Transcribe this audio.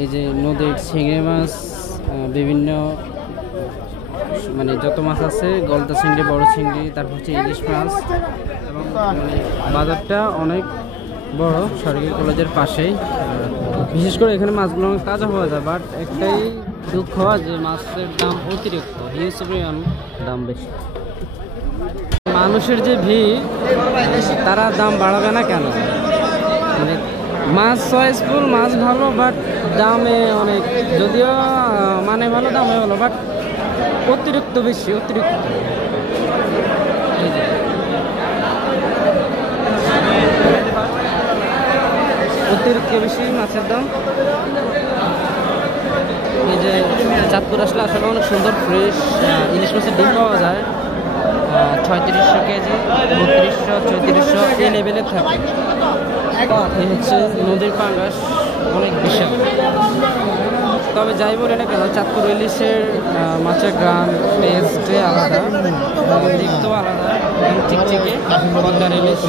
এই যে নদীর চিংড়ি মাছ, বিভিন্ন মানে যত মাছ আছে, গলদা চিংড়ি, বড় চিংড়ি, তারপর হচ্ছে ইলিশ মাছ। এবং মানে বাজারটা অনেক বড়, সরকারি কলেজের পাশেই। বিশেষ করে এখানে মাছগুলো অনেক তাজা পাওয়া যায়, বাট একটাই দুঃখ যে মাছের দাম অতিরিক্ত, হিউজ পরিমাণ দাম বেশি। মানুষের যে ভিড়, তারা দাম বাড়াবে না কেন? মানে মাছ চয়েসফুল, মাছ ভালো, বাট দামে অনেক, যদিও মানে ভালো, দামে ভালো, বাট অতিরিক্ত বেশি, অতিরিক্ত। অতিরিক্ত বেশি মাছের দাম। এই যে চাঁদপুর আসলে আসলে অনেক সুন্দর ফ্রেশ ইলিশ মাছের ডিম পাওয়া যায়। 3600 কেজি, 3200, 3400 এই লেভেলের থাকে। এই হচ্ছে নদীর পাঙ্গাস, অনেক বিশাল। তবে যাই বলে না কেন, চাঁদপুর ইলিশের মাছের গ্রাম টেস্টে আলাদা, দেখতেও আলাদা, চিকচিকে পদ্মার ইলিশ।